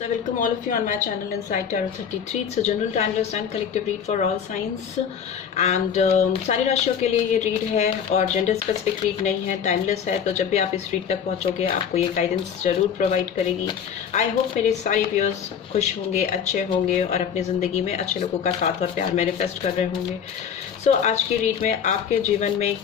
I welcome all of you on my channel Insight Tarot 33. It's a general timeless and collective read for all signs and सारी राशियों के लिए ये read है और gender specific read नहीं है, टाइमलेस है। तो जब भी आप इस रीड तक पहुंचोगे आपको ये गाइडेंस जरूर प्रोवाइड करेगी। आई होप मेरे सारे व्यूअर्स खुश होंगे, अच्छे होंगे और अपनी ज़िंदगी में अच्छे लोगों का साथ और प्यार मैनिफेस्ट कर रहे होंगे। सो आज की रीड में आपके जीवन में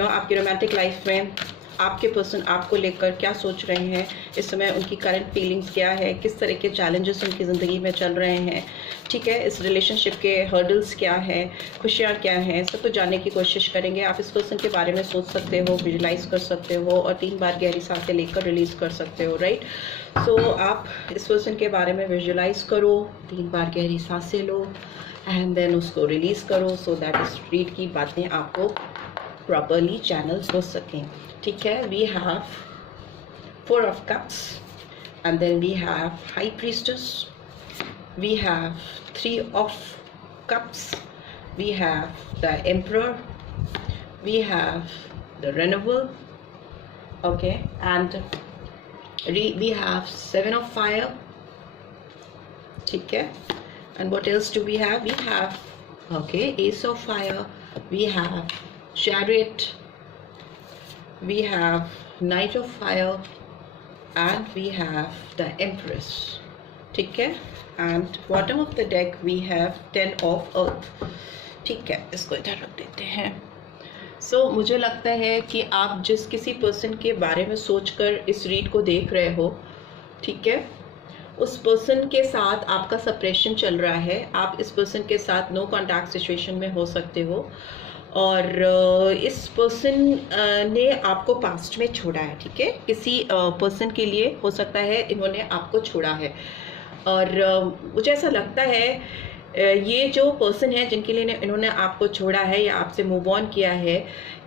आपकी रोमांटिक लाइफ में आपके पर्सन आपको लेकर क्या सोच रहे हैं, इस समय उनकी करंट फीलिंग्स क्या है, किस तरह के चैलेंजेस उनकी ज़िंदगी में चल रहे हैं, ठीक है, इस रिलेशनशिप के हर्डल्स क्या है, खुशियाँ क्या हैं, सब कुछ जानने की कोशिश करेंगे। आप इस पर्सन के बारे में सोच सकते हो, विजुलाइज कर सकते हो और 3 बार गहरी सांसें लेकर रिलीज़ कर सकते हो, राइट। सो आप इस पर्सन के बारे में विजुलाइज करो, 3 बार गहरी सांसें लो एंड देन उसको रिलीज़ करो सो दैट इस रीड की बातें आपको प्रॉपरली चैनल्स हो सकें, ठीक है। We have 4 of cups and then we have high priestess, we have 3 of cups, we have the emperor, we have the renewal, okay, and we have 7 of fire, ठीक है। and what else do we have? We have ace of fire, we have chariot, we have knight of fire and we have the empress, ठीक है। and bottom of the deck we have 10 of earth, ठीक है। इसको इधर रख देते हैं। सो मुझे लगता है कि आप जिस किसी पर्सन के बारे में सोचकर इस रीड को देख रहे हो, ठीक है, उस पर्सन के साथ आपका सेपरेशन चल रहा है। आप इस पर्सन के साथ नो कॉन्टैक्ट सिचुएशन में हो सकते हो और इस पर्सन ने आपको पास्ट में छोड़ा है, ठीक है। किसी पर्सन के लिए हो सकता है इन्होंने आपको छोड़ा है और मुझे ऐसा लगता है ये जो पर्सन है जिनके लिए इन्होंने आपको छोड़ा है या आपसे मूव ऑन किया है,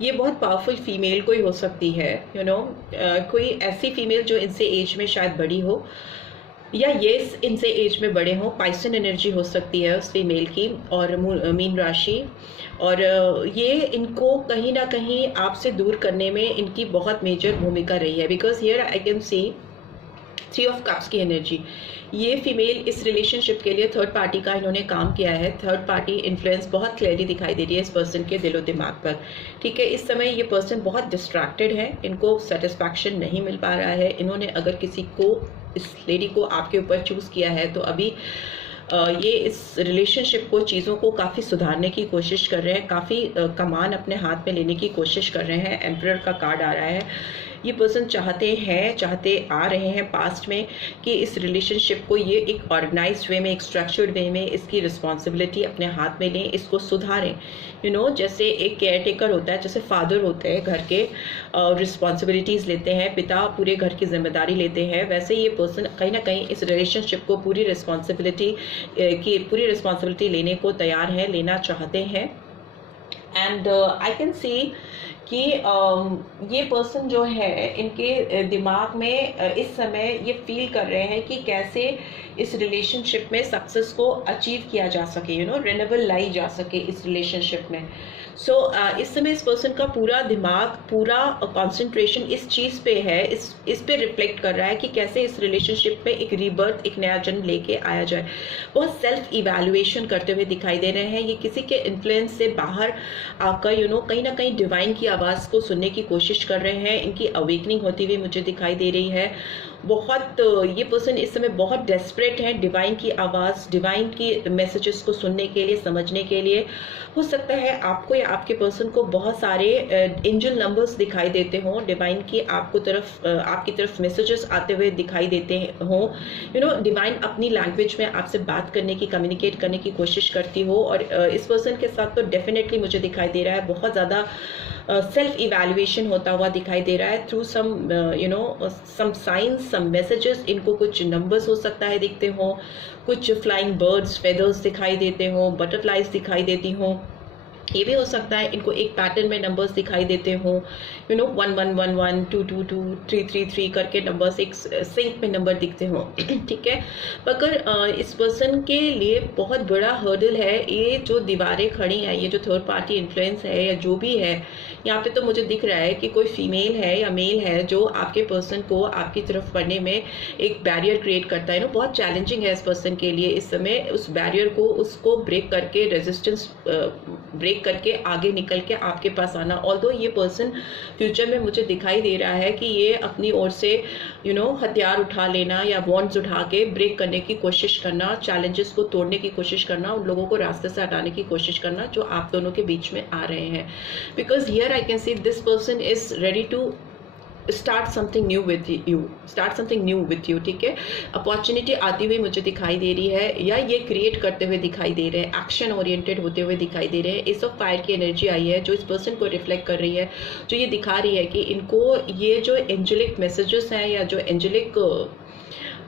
ये बहुत पावरफुल फीमेल कोई हो सकती है, कोई ऐसी फीमेल जो इनसे एज में शायद बड़ी हो या ये इनसे एज में बड़े हों। पाइसन एनर्जी हो सकती है उस फीमेल की और मीन राशि, और ये इनको कहीं ना कहीं आपसे दूर करने में इनकी बहुत मेजर भूमिका रही है। Because here I can C 3 of cups की एनर्जी। ये फीमेल इस रिलेशनशिप के लिए थर्ड पार्टी का इन्होंने काम किया है। थर्ड पार्टी इन्फ्लुएंस बहुत क्लियरली दिखाई दे रही है इस पर्सन के दिलो दिमाग पर, ठीक है। इस समय ये पर्सन बहुत डिस्ट्रैक्टेड है, इनको सेटिस्फैक्शन नहीं मिल पा रहा है। इन्होंने अगर किसी को, इस लेडी को आपके ऊपर चूज़ किया है तो अभी ये इस रिलेशनशिप को, चीज़ों को काफ़ी सुधारने की कोशिश कर रहे हैं, काफ़ी कमान अपने हाथ में लेने की कोशिश कर रहे हैं। एम्परर का कार्ड आ रहा है। ये पर्सन चाहते आ रहे हैं पास्ट में कि इस रिलेशनशिप को ये एक ऑर्गेनाइज्ड वे में, एक स्ट्रक्चर्ड वे में इसकी रिस्पॉन्सिबिलिटी अपने हाथ में लें, इसको सुधारें। जैसे एक केयर टेकर होता है, जैसे फादर होते हैं घर के, रिस्पॉन्सिबिलिटीज़ लेते हैं, पिता पूरे घर की जिम्मेदारी लेते हैं, वैसे ये पर्सन कहीं ना कहीं इस रिलेशनशिप को पूरी रिस्पॉन्सिबिलिटी लेने को तैयार है, लेना चाहते हैं। एंड आई कैन सी कि ये पर्सन जो है इनके दिमाग में इस समय ये फील कर रहे हैं कि कैसे इस रिलेशनशिप में सक्सेस को अचीव किया जा सके, रिन्यूअल लाई जा सके इस रिलेशनशिप में। सो इस समय इस पर्सन का पूरा दिमाग, पूरा कंसंट्रेशन इस चीज़ पे है, इस पे रिफ्लेक्ट कर रहा है कि कैसे इस रिलेशनशिप में एक रीबर्थ, एक नया जन्म लेके आया जाए। बहुत सेल्फ इवैल्यूएशन करते हुए दिखाई दे रहे हैं। ये किसी के इन्फ्लुएंस से बाहर आकर कहीं ना कहीं डिवाइन की आवाज़ को सुनने की कोशिश कर रहे हैं। इनकी अवेकनिंग होती हुई मुझे दिखाई दे रही है। बहुत ये पर्सन इस समय बहुत डेस्परेट है डिवाइन की आवाज़, डिवाइन की मैसेजेस को सुनने के लिए, समझने के लिए। हो सकता है आपको या आपके पर्सन को बहुत सारे एंजल नंबर्स दिखाई देते हों, डिवाइन की आपकी तरफ मैसेजेस आते हुए दिखाई देते हों। डिवाइन अपनी लैंग्वेज में आपसे बात करने की, कम्युनिकेट करने की कोशिश करती हो। और इस पर्सन के साथ तो डेफिनेटली मुझे दिखाई दे रहा है बहुत ज़्यादा सेल्फ इवैल्यूएशन होता हुआ दिखाई दे रहा है through some science, some messages. इनको कुछ नंबर्स हो सकता है दिखते हो, कुछ फ्लाइंग बर्ड्स, फेदर्स दिखाई देते हो, बटरफ्लाइज दिखाई देती हों, ये भी हो सकता है इनको एक पैटर्न में नंबर्स दिखाई देते हो, 1111, 222, 333 करके नंबर्स एक सिंक में नंबर दिखते हो। ठीक है, मगर इस पर्सन के लिए बहुत बड़ा हर्डल है ये जो दीवारें खड़ी हैं, ये जो थर्ड पार्टी इन्फ्लुएंस है या जो भी है। यहाँ पे तो मुझे दिख रहा है कि कोई फीमेल है या मेल है जो आपके पर्सन को आपकी तरफ बढ़ने में एक बैरियर क्रिएट करता है। बहुत चैलेंजिंग है इस पर्सन के लिए इस समय उस बैरियर को उसको ब्रेक करके, रेजिस्टेंस ब्रेक करके आगे निकल के आपके पास आना। ऑल्दो ये पर्सन फ्यूचर में मुझे दिखाई दे रहा है कि ये अपनी ओर से हथियार उठा लेना या बॉन्ड्स उठा के ब्रेक करने की कोशिश करना, चैलेंजेस को तोड़ने की कोशिश करना, उन लोगों को रास्ते से हटाने की कोशिश करना जो आप दोनों के बीच में आ रहे हैं। Because here I can see this person is ready to start something new with you. ठीक है, अपॉर्चुनिटी आती हुई मुझे दिखाई दे रही है या ये क्रिएट करते हुए दिखाई दे रहे हैं, एक्शन ओरिएंटेड होते हुए दिखाई दे रहे हैं। एस ऑफ फायर की एनर्जी आई है जो इस पर्सन को रिफ्लेक्ट कर रही है, जो ये दिखा रही है कि इनको ये जो एंजेलिक मैसेजेस हैं या जो एंजेलिक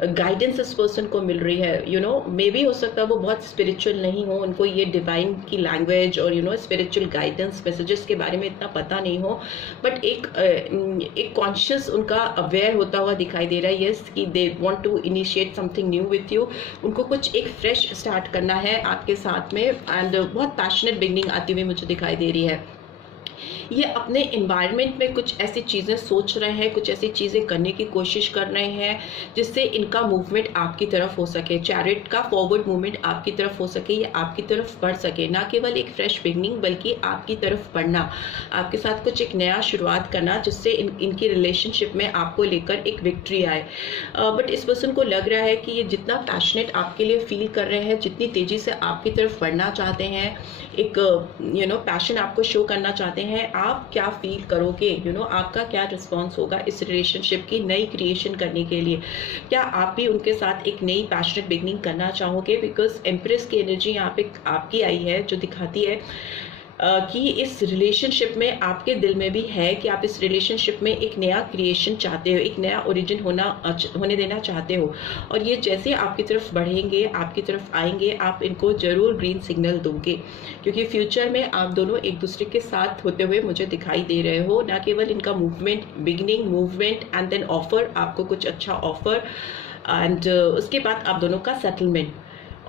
गाइडेंस इस पर्सन को मिल रही है, मे बी हो सकता है वो बहुत स्पिरिचुअल नहीं हो, उनको ये डिवाइन की लैंग्वेज और स्पिरिचुअल गाइडेंस मैसेजेस के बारे में इतना पता नहीं हो, बट एक कॉन्शियस उनका अवेयर होता हुआ दिखाई दे रहा है। यस, कि they want to initiate something new with you, उनको कुछ एक फ्रेश स्टार्ट करना है आपके साथ में, एंड बहुत पैशनेट बिगनिंग आती हुई मुझे दिखाई दे रही है। ये अपने एनवायरनमेंट में कुछ ऐसी चीज़ें सोच रहे हैं, कुछ ऐसी चीज़ें करने की कोशिश कर रहे हैं जिससे इनका मूवमेंट आपकी तरफ हो सके, चैरिट का फॉरवर्ड मूवमेंट आपकी तरफ हो सके, ये आपकी तरफ बढ़ सके, ना केवल एक फ्रेश बिगनिंग बल्कि आपकी तरफ बढ़ना, आपके साथ कुछ एक नया शुरुआत करना जिससे इनकी रिलेशनशिप में आपको लेकर एक विक्ट्री आए। बट इस पर्सन को लग रहा है कि ये जितना पैशनेट आपके लिए फील कर रहे हैं, जितनी तेज़ी से आपकी तरफ बढ़ना चाहते हैं, एक पैशन आपको शो करना चाहते हैं, आप क्या फील करोगे, आपका क्या रिस्पॉन्स होगा इस रिलेशनशिप की नई क्रिएशन करने के लिए। क्या आप भी उनके साथ एक नई पैशनेट बिगनिंग करना चाहोगे? बिकॉज एम्प्रेस की एनर्जी यहाँ पे आपकी आई है जो दिखाती है कि इस रिलेशनशिप में आपके दिल में भी है कि आप इस रिलेशनशिप में एक नया क्रिएशन चाहते हो, एक नया ओरिजिन होने देना चाहते हो, और ये जैसे आपकी तरफ बढ़ेंगे, आपकी तरफ आएंगे, आप इनको जरूर ग्रीन सिग्नल दोगे, क्योंकि फ्यूचर में आप दोनों एक दूसरे के साथ होते हुए मुझे दिखाई दे रहे हो। ना केवल इनका movement, beginning, movement and then offer, आपको कुछ अच्छा ऑफर, एंड उसके बाद आप दोनों का सेटलमेंट,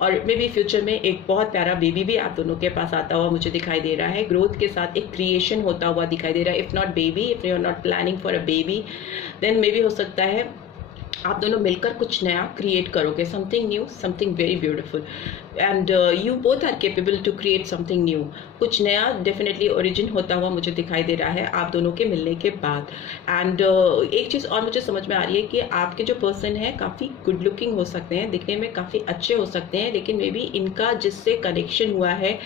और मे बी फ्यूचर में एक बहुत प्यारा बेबी भी आप दोनों के पास आता हुआ मुझे दिखाई दे रहा है। ग्रोथ के साथ एक क्रिएशन होता हुआ दिखाई दे रहा है। If not baby, if you are not planning for a baby, then maybe हो सकता है आप दोनों मिलकर कुछ नया क्रिएट करोगे, something new, something very beautiful, and you both are capable to create something new. कुछ नया डेफिनेटली ओरिजिन होता हुआ मुझे दिखाई दे रहा है आप दोनों के मिलने के बाद। एंड एक चीज़ और मुझे समझ में आ रही है कि आपके जो पर्सन है काफ़ी गुड लुकिंग हो सकते हैं, दिखने में काफ़ी अच्छे हो सकते हैं, लेकिन मे बी इनका जिससे कनेक्शन हुआ है,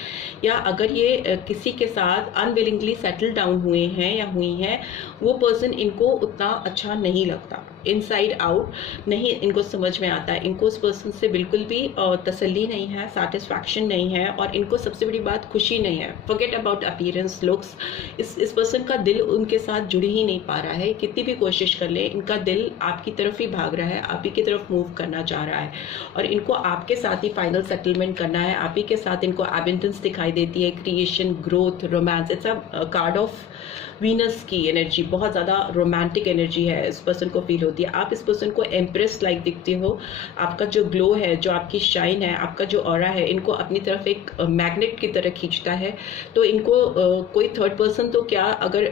या अगर ये किसी के साथ अनविलिंगली सेटल डाउन हुए हैं या हुई हैं, वो पर्सन इनको उतना अच्छा नहीं लगता, इनसाइड आउट नहीं इनको समझ में आता है। इनको उस पर्सन से बिल्कुल भी तसल्ली नहीं है, सैटिस्फैक्शन नहीं है, और इनको सबसे बड़ी बात खुशी नहीं है। फॉरगेट अबाउट अपीयरेंस, लुक्स, इस पर्सन का दिल उनके साथ जुड़ ही नहीं पा रहा है। कितनी भी कोशिश कर ले, इनका दिल आपकी तरफ ही भाग रहा है, आप ही की तरफ मूव करना चाह रहा है, और इनको आपके साथ ही फाइनल सेटलमेंट करना है। आप ही के साथ इनको एबंडेंस दिखाई देती है, creation, growth, romance. It's a card of Venus की एनर्जी, बहुत ज़्यादा रोमांटिक एनर्जी है इस पर्सन को फील होती है। आप इस पर्सन को एम्प्रेस लाइक दिखते हो, आपका जो ग्लो है, जो आपकी शाइन है, आपका जो ऑरा है, इनको अपनी तरफ एक मैग्नेट की तरह खींचता है। तो इनको कोई थर्ड पर्सन तो क्या, अगर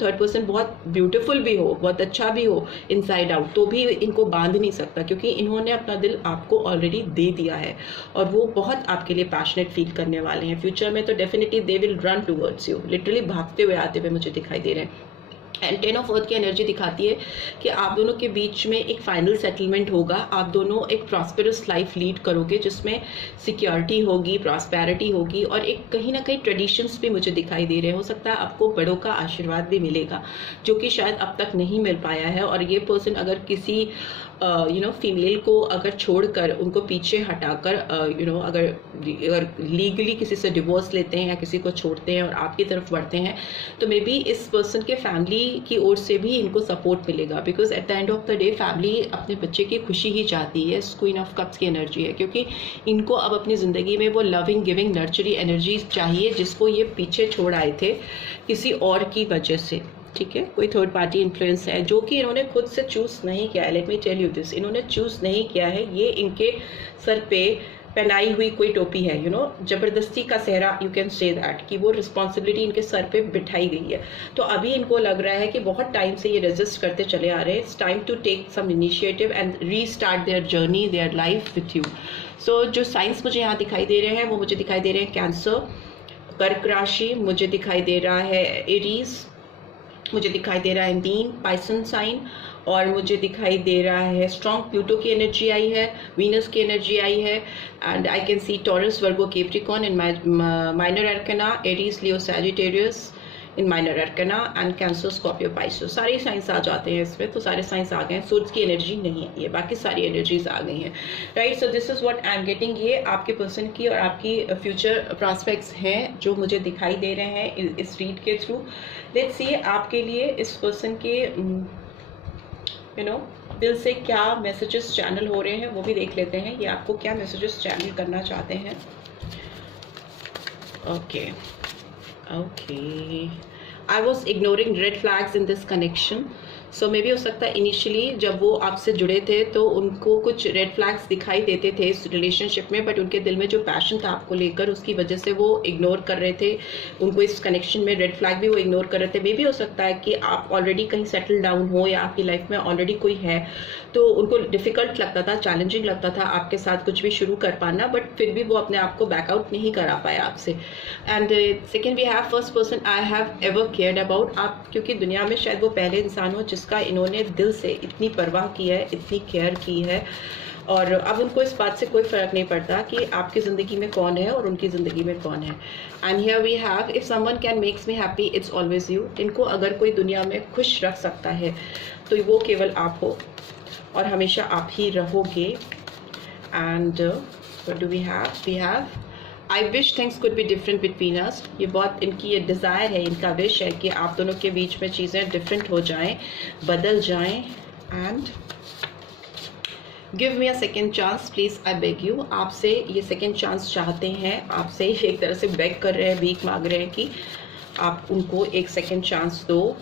थर्ड पर्सन बहुत ब्यूटीफुल भी हो, बहुत अच्छा भी हो इनसाइड आउट, तो भी इनको बांध नहीं सकता, क्योंकि इन्होंने अपना दिल आपको ऑलरेडी दे दिया है, और वो बहुत आपके लिए पैशनेट फील करने वाले हैं। फ्यूचर में तो definitely they will run towards you, literally भागते हुए आते हुए मुझे दिखाई दे रहे हैं। एंड 10 ऑफ अर्थ की एनर्जी दिखाती है कि आप दोनों के बीच में एक फाइनल सेटलमेंट होगा, आप दोनों एक प्रॉस्पेरस लाइफ लीड करोगे जिसमें सिक्योरिटी होगी, प्रॉस्पेरिटी होगी, और एक कहीं ना कहीं ट्रेडिशंस भी मुझे दिखाई दे रहे हैं। हो सकता है आपको बड़ों का आशीर्वाद भी मिलेगा जो कि शायद अब तक नहीं मिल पाया है, और ये पर्सन अगर किसी फीमेल को अगर छोड़कर उनको पीछे हटाकर अगर लीगली किसी से डिवोर्स लेते हैं या किसी को छोड़ते हैं और आपकी तरफ बढ़ते हैं, तो मे बी इस पर्सन के फैमिली की ओर से भी इनको सपोर्ट मिलेगा, because at the end of the day family अपने बच्चे की खुशी ही चाहती है। क्वीन ऑफ कप्स की एनर्जी है, क्योंकि इनको अब अपनी ज़िंदगी में वो लविंग गिविंग नर्चरी एनर्जी चाहिए जिसको ये पीछे छोड़ आए थे किसी और की वजह से। ठीक है, कोई थर्ड पार्टी इन्फ्लुएंस है जो कि इन्होंने खुद से चूज़ नहीं किया है। Let me tell you this, इन्होंने चूज़ नहीं किया है, ये इनके सर पे पहनाई हुई कोई टोपी है, जबरदस्ती का सेहरा, यू कैन से दैट, कि वो रिस्पॉन्सिबिलिटी इनके सर पे बिठाई गई है। तो अभी इनको लग रहा है कि बहुत टाइम से ये रेजिस्ट करते चले आ रहे हैं, it's time to take some initiative and restart their journey, their life with you. So जो साइंस मुझे यहाँ दिखाई दे रहे हैं वो मुझे दिखाई दे रहे हैं कैंसर, कर्क राशि, मुझे दिखाई दे रहा है एरीज, मुझे दिखाई दे रहा है मीन, पाइसन साइन, और मुझे दिखाई दे रहा है स्ट्रॉन्ग प्लूटो की एनर्जी आई है, वीनस की एनर्जी आई है, and I can C taurus, Virgo, Capricorn in minor arcana, Aries, Leo, Sagittarius in minor arcana, and cancer, Scorpio, Pisces. सारे साइंस आ जाते हैं इसमें, तो सारे साइंस आ गए हैं। सूर्य की एनर्जी नहीं है, ये बाकी सारी एनर्जीज आ गई हैं, right. So this is what I am getting. ये आपके पर्सन की और आपकी फ्यूचर प्रॉस्पेक्ट्स हैं जो मुझे दिखाई दे रहे हैं इस रीड के थ्रू। लेट्स सी आपके लिए इस पर्सन के दिल से क्या मैसेजेस चैनल हो रहे हैं, वो भी देख लेते हैं। ये आपको क्या मैसेजेस चैनल करना चाहते हैं। Okay, I was ignoring red flags in this connection. So may be हो सकता है इनिशियली जब वो आपसे जुड़े थे तो उनको कुछ रेड फ्लैग्स दिखाई देते थे इस रिलेशनशिप में, बट उनके दिल में जो पैशन था आपको लेकर उसकी वजह से वो इग्नोर कर रहे थे उनको। इस कनेक्शन में रेड फ्लैग भी वो इग्नोर कर रहे थे। मे बी हो सकता है कि आप ऑलरेडी कहीं सेटल डाउन हो या आपकी लाइफ में ऑलरेडी कोई है, तो उनको डिफिकल्ट लगता था, चैलेंजिंग लगता था आपके साथ कुछ भी शुरू कर पाना, बट फिर भी वो अपने आप को बैकआउट नहीं करा पाया आपसे। And second we have first person I have ever cared about आप, क्योंकि दुनिया में शायद वो पहले इंसान हो जिसका इन्होंने दिल से इतनी परवाह की है, इतनी केयर की है, और अब उनको इस बात से कोई फर्क नहीं पड़ता कि आपकी ज़िंदगी में कौन है और उनकी ज़िंदगी में कौन है। And here we have if someone can makes me happy it's always you. इनको अगर कोई दुनिया में खुश रख सकता है तो वो केवल आप हो और हमेशा आप ही रहोगे। And what do we have I wish things could be different between us. ये बहुत इनकी ये डिज़ायर है, इनका विश है कि आप दोनों के बीच में चीज़ें डिफरेंट हो जाएं, बदल जाएं। And give me a second chance please, I beg you. आपसे ये सेकेंड चांस चाहते हैं, आपसे एक तरह से बेग कर रहे हैं, भीख मांग रहे हैं कि आप उनको एक सेकेंड चांस दो।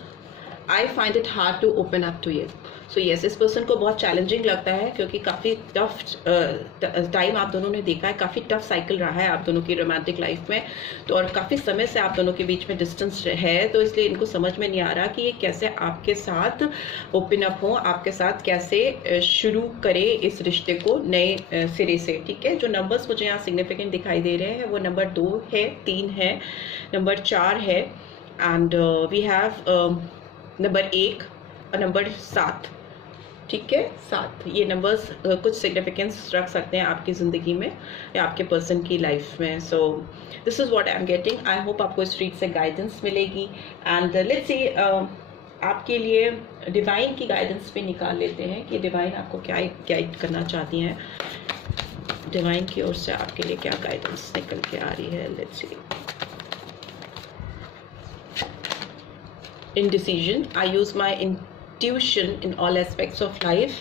I find it hard to open up to you. So yes, इस पर्सन को बहुत चैलेंजिंग लगता है क्योंकि काफ़ी टफ टाइम आप दोनों ने देखा है, काफ़ी टफ साइकिल रहा है आप दोनों की रोमांटिक लाइफ में, तो और काफ़ी समय से आप दोनों के बीच में डिस्टेंस है, तो इसलिए इनको समझ में नहीं आ रहा कि ये कैसे आपके साथ ओपन अप हो, आपके साथ कैसे शुरू करे इस रिश्ते को नए सिरे से। ठीक है, जो नंबर्स मुझे यहाँ सिग्निफिकेंट दिखाई दे रहे हैं वो नंबर 2 है, 3 है, नंबर 4 है, एंड वी हैव नंबर 1 और नंबर 7। ठीक है, 7 ये नंबर्स कुछ सिग्निफिकेंस रख सकते हैं आपकी ज़िंदगी में या आपके पर्सन की लाइफ में। So this is what I am getting. I hope आपको इस रीड से गाइडेंस मिलेगी। एंड लेट्स सी आपके लिए डिवाइन की गाइडेंस भी निकाल लेते हैं कि डिवाइन आपको क्या गाइड करना चाहती हैं। डिवाइन की ओर से आपके लिए क्या गाइडेंस निकल के आ रही है। Let's see. Indecision, I use my intuition in all aspects of life.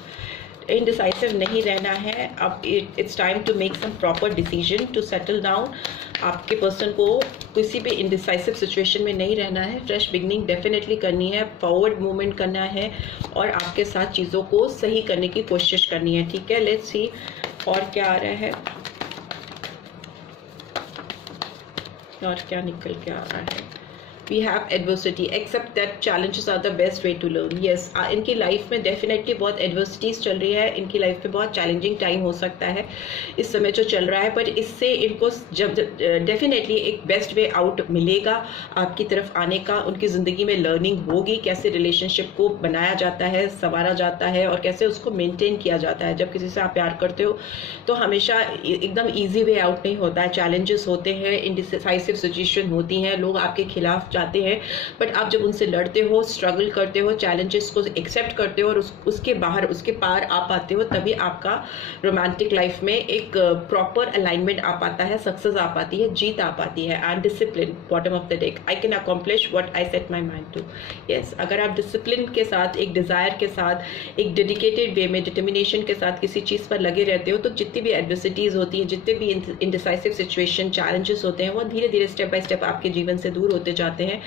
Indecisive नहीं रहना है, अब it's time to make some proper decision to settle down. आपके पर्सन को किसी भी indecisive situation में नहीं रहना है, फ्रेश बिगनिंग डेफिनेटली करनी है, फॉरवर्ड मूवमेंट करना है और आपके साथ चीज़ों को सही करने की कोशिश करनी है। ठीक है, लेट्स सी और क्या आ रहा है और क्या निकल के आ रहा है। We have adversity, accept that challenges are the best way to learn. Yes, इनकी लाइफ में डेफिनेटली बहुत एडवर्सिटीज़ चल रही है, इनकी लाइफ में बहुत चैलेंजिंग टाइम हो सकता है इस समय जो चल रहा है, पर इससे इनको जब डेफिनेटली एक बेस्ट वे आउट मिलेगा आपकी तरफ आने का। उनकी ज़िंदगी में लर्निंग होगी, कैसे रिलेशनशिप को बनाया जाता है, संवारा जाता है और कैसे उसको मेंटेन किया जाता है। जब किसी से आप प्यार करते हो तो हमेशा एकदम ईजी वे आउट नहीं होता है, चैलेंजेस होते हैं, इनडिसाइसिव सिचुएशन होती हैं, लोग आपके खिलाफ चाहते हैं, बट आप जब उनसे लड़ते हो, स्ट्रगल करते हो, चैलेंजेस को एक्सेप्ट करते हो और उसके बाहर, उसके पार आ पाते हो, तभी आपका रोमांटिक लाइफ में एक प्रॉपर अलाइनमेंट आ पाता है, सक्सेस आ पाती है, जीत आ पाती है। And discipline, bottom of the day, I can accomplish what I set my mind to. Yes, अगर आप डिसिप्लिन के साथ, एक डिज़ायर के साथ, एक डेडिकेटेड वे में, डिटर्मिनेशन के साथ किसी चीज़ पर लगे रहते हो, तो जितनी भी एडवर्सिटीज़ होती हैं, जितने भी इनडिसाइसिव सिचुएशन, चैलेंजेस होते हैं, वो धीरे धीरे स्टेप बाय स्टेप आपके जीवन से दूर होते जाते हैं।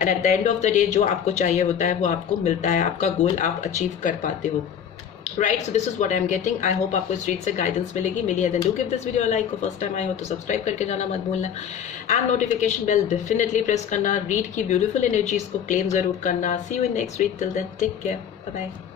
And at the end of the day जो आपको चाहिए होता है वो आपको मिलता है, आपका गोल आप अचीव कर पाते हो। Right, so this is what I am getting. I hope आपको इस रीड से गाइडेंस मिलेगी, मिली है। Then do give this video like, को फर्स्ट टाइम आए हो तो सब्सक्राइब करके जाना मत भूलना, and notification bell definitely press करना। रीड की ब्यूटीफुल एनर्जीज को क्लेम जरूर करना। See you in next read, till then take care, bye bye.